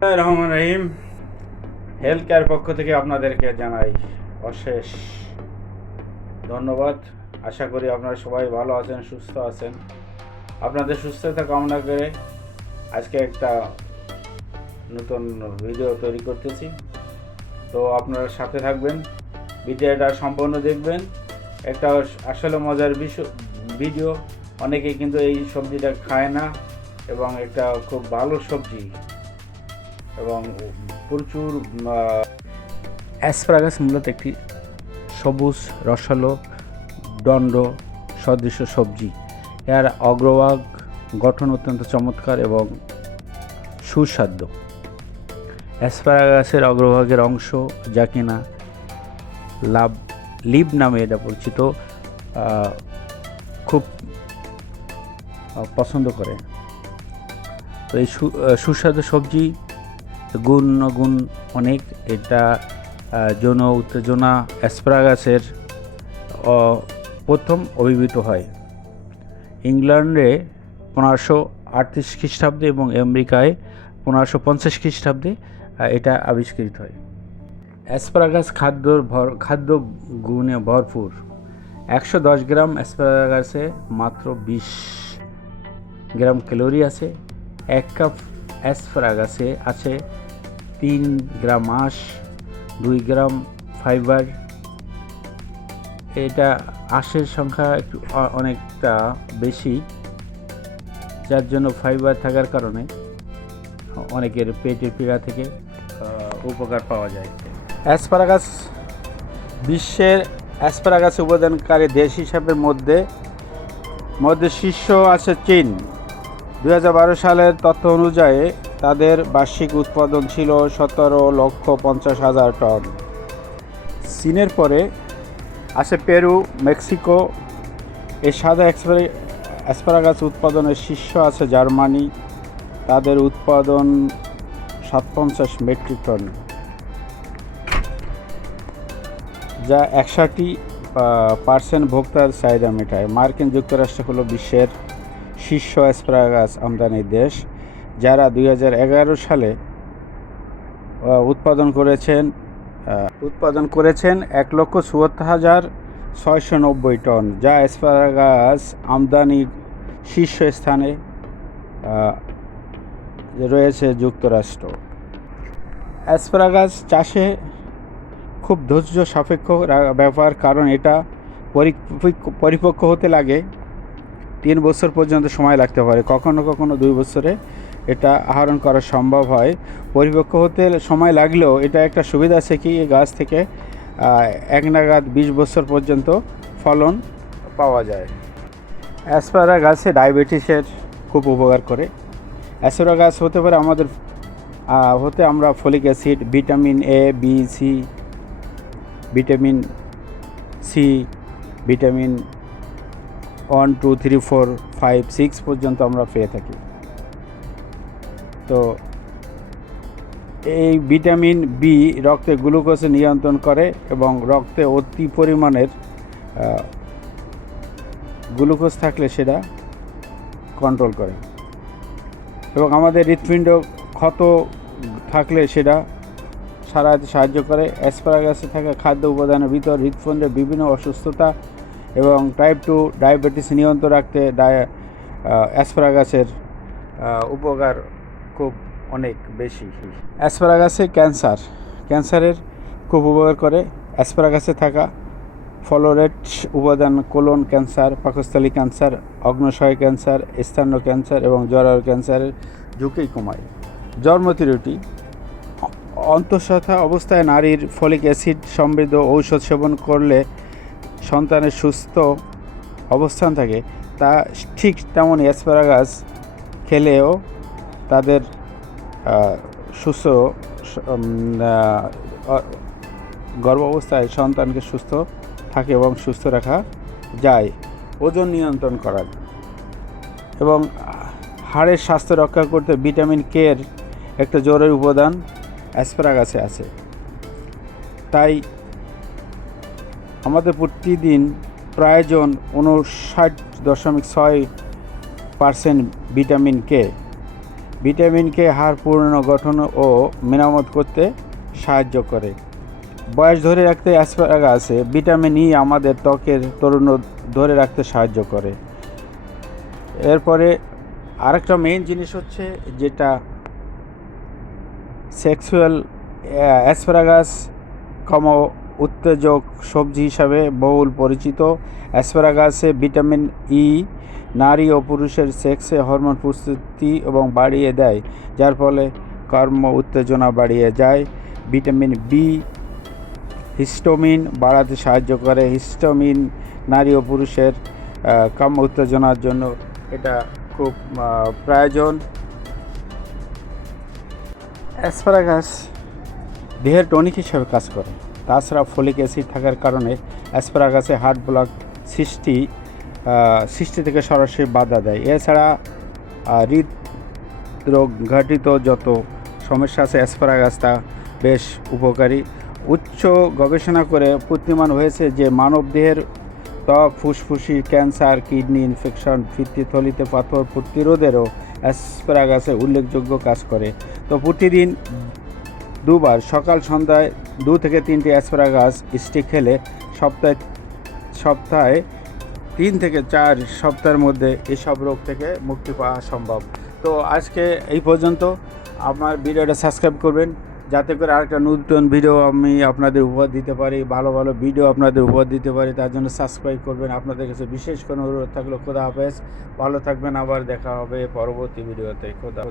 রহমান রহিম। Health care পক্ষ থেকে আপনাদেরকে জানাই অশেষ ধন্যবাদ। আশা করি আপনারা সবাই ভালো আছেন, সুস্থ আছেন। আপনাদের সুস্থতা কামনা করে আজকে একটা নতুন ভিডিও তৈরি করতেছি। তো আপনারা সাথে থাকবেন, ভিডিওটা সম্পূর্ণ দেখবেন। একটা আসলে মজার ভিডিও। অনেকেই কিন্তু এই সবজিটা খায় না এবং একটা খুব ভালো সবজি এবং প্রচুর অ্যাসপারাগাস মূলত একটি সবুজ রসালো দণ্ড সদৃশ সবজি। এর অগ্রভাগ গঠন অত্যন্ত চমৎকার এবং সুস্বাদু। অ্যাসপারাগাসের অগ্রভাগের অংশ, যা কিনা লিভ নামে এটা পরিচিত, খুব পছন্দ করে। তো এই সুস্বাদু সবজি গুণ অনেক। এটা যৌন উত্তেজনা অ্যাসপারাগাসের প্রথম অভিভূত হয় ইংল্যান্ডে 1538 খ্রিস্টাব্দে এবং আমেরিকায় 1550 খ্রিস্টাব্দে এটা আবিষ্কৃত হয়। অ্যাসপারাগাস খাদ্য গুণে ভরপুর। 110 গ্রাম অ্যাসপারাগাসে মাত্র 20 গ্রাম ক্যালোরি আছে। 1 কাপ অ্যাসপারাগাসে আছে 3 গ্রাম আঁশ, 2 গ্রাম ফাইবার। এটা আঁশের সংখ্যা একটু অনেকটা বেশি, যার জন্য ফাইবার থাকার কারণে অনেকের পেটের পীড়া থেকে উপকার পাওয়া যায়। অ্যাসপারাগাস বিশ্বের অ্যাসপারাগাস উৎপাদনকারী দেশ হিসাবের মধ্যে শীর্ষ আছে চীন। 2012 সালের তথ্য অনুযায়ী তাদের বার্ষিক উৎপাদন ছিল 17,50,000 টন। চীনের পরে আছে পেরু, মেক্সিকো। এই সাদা অ্যাসপারাগাস উৎপাদনের শীর্ষ আছে জার্মানি। তাদের উৎপাদন 57 মেট্রিক টন, যা 61% ভোক্তার চাহিদা মেটায়। মার্কিন যুক্তরাষ্ট্র হলো বিশ্বের শীর্ষ অ্যাসপারাগাস আমদানির দেশ, যারা 2011 সালে উৎপাদন করেছেন 1,74,690 টন, যা অ্যাসপারাগাস আমদানির শীর্ষ স্থানে রয়েছে যুক্তরাষ্ট্র। অ্যাসপারাগাস চাষে খুব ধৈর্য সাপেক্ষ ব্যাপার, কারণ এটা পরিপক্ক হতে লাগে 3 বছর পর্যন্ত সময় লাগতে পারে। কখনো 2 বছরে এটা আহরণ করা সম্ভব হয়। পরিপক্ক হতে সময় লাগলেও এটা একটা সুবিধা আছে কি, এই গাছ থেকে এক নাগাদ 20 বছর পর্যন্ত ফলন পাওয়া যায়। অ্যাসপারাগাসে ডায়াবেটিসের খুব উপকার করে। অ্যাসপারাগাস হতে পারে আমরা folic acid, vitamin A, B, C, vitamin C, vitamin 1, 2, 3, 4, 5, 6 পর্যন্ত আমরা পেয়ে থাকি। তো এই ভিটামিন বি রক্তে গ্লুকোজ নিয়ন্ত্রণ করে এবং রক্তে অতি পরিমাণের গ্লুকোজ থাকলে সেটা কন্ট্রোল করে এবং আমাদের হৃৎপিণ্ড ক্ষত থাকলে সেটা সারাতে সাহায্য করে। অ্যাসপারাগাসে থাকা খাদ্য উপাদানের ভিতর হৃৎপিণ্ডের বিভিন্ন অসুস্থতা এবং টাইপ 2 ডায়াবেটিস নিয়ন্ত্রণ রাখতে অ্যাসপারাগাসের উপকার খুব অনেক বেশি। অ্যাসপারাগাসে ক্যান্সারের খুব উপকার করে। অ্যাসপারাগাসে থাকা ফলোরেট উপাদান কোলন ক্যান্সার, পাকস্থলী ক্যান্সার, অগ্ন্যাশয় ক্যান্সার, স্তন্য ক্যান্সার এবং জরায়ু ক্যান্সারের ঝুঁকি কমায়। জন্ম ত্রুটি অন্তঃসত্ত্বা অবস্থায় নারীর ফলিক অ্যাসিড সমৃদ্ধ ঔষধ সেবন করলে সন্তানের সুস্থ অবস্থান থাকে, তা ঠিক তেমনই অ্যাসপারাগাস খেলেও তাদের সুস্থ গর্ভাবস্থায় সন্তানকে সুস্থ থাকে এবং সুস্থ রাখা যায়। ওজন নিয়ন্ত্রণ করা এবং হাড়ের স্বাস্থ্য রক্ষা করতে ভিটামিন কে এর একটা জরুরি উপাদান অ্যাসপারাগাসে আছে। তাই আমাদের প্রতিদিন প্রয়োজন 59.6% ভিটামিন কে। ভিটামিনকে হাড় পুনর্গঠন ও মেরামত করতে সাহায্য করে। বয়স ধরে রাখতে অ্যাসপারাগাসে ভিটামিন ই আমাদের ত্বকের তারুণ্য ধরে রাখতে সাহায্য করে। এরপরে আরেকটা মেইন জিনিস হচ্ছে যেটা সেক্সুয়াল অ্যাসপারাগাস উত্তেজক সবজি হিসাবে বহুল পরিচিত। অ্যাসপারাগাসে ভিটামিন ই নারী ও পুরুষের সেক্সে হরমোন প্রস্তুতি এবং বাড়িয়ে দেয়, যার ফলে কর্ম উত্তেজনা বাড়িয়ে যায়। ভিটামিন বি হিস্টামিন বাড়াতে সাহায্য করে। হিস্টামিন নারী ও পুরুষের কাম্য উত্তেজনার জন্য এটা খুব প্রয়োজন। অ্যাসপারাগাস দেহের টনিক হিসেবে কাজ করে। তাছাড়া ফলিক অ্যাসিড থাকার কারণে অ্যাসপারাগাসে হার্ট ব্লক সৃষ্টি থেকে সরাসরি বাধা দেয়। এছাড়া হৃদরোগ ঘটিত যত সমস্যা আছে অ্যাসপারাগাস তা বেশ উপকারী। উচ্চ গবেষণা করে প্রতীয়মান হয়েছে যে মানবদেহের ত্বক, ফুসফুসি ক্যান্সার, কিডনি ইনফেকশন, পিত্তথলিতে পাথর প্রতিরোধেরও অ্যাসপারাগাসে উল্লেখযোগ্য কাজ করে। তো প্রতিদিন দুবার সকাল সন্ধ্যায় 2 থেকে 3টি অ্যাসপারাগাস স্টিক খেলে সপ্তাহে 3 থেকে 4 সপ্তাহের মধ্যে এসব রোগ থেকে মুক্তি পাওয়া সম্ভব। তো আজকে এই পর্যন্ত। আমার ভিডিওটা সাবস্ক্রাইব করবেন যাতে করে আরেকটা নতুন ভিডিও আমি আপনাদের উপহার দিতে পারি, ভালো ভালো ভিডিও আপনাদের উপহার দিতে পারি। তার জন্য সাবস্ক্রাইব করবেন। আপনাদের কাছে বিশেষ কোনো অনুরোধ থাকলো, খোদা হাফেজ, ভালো থাকবেন। আবার দেখা হবে পরবর্তী ভিডিওতে। খোদা।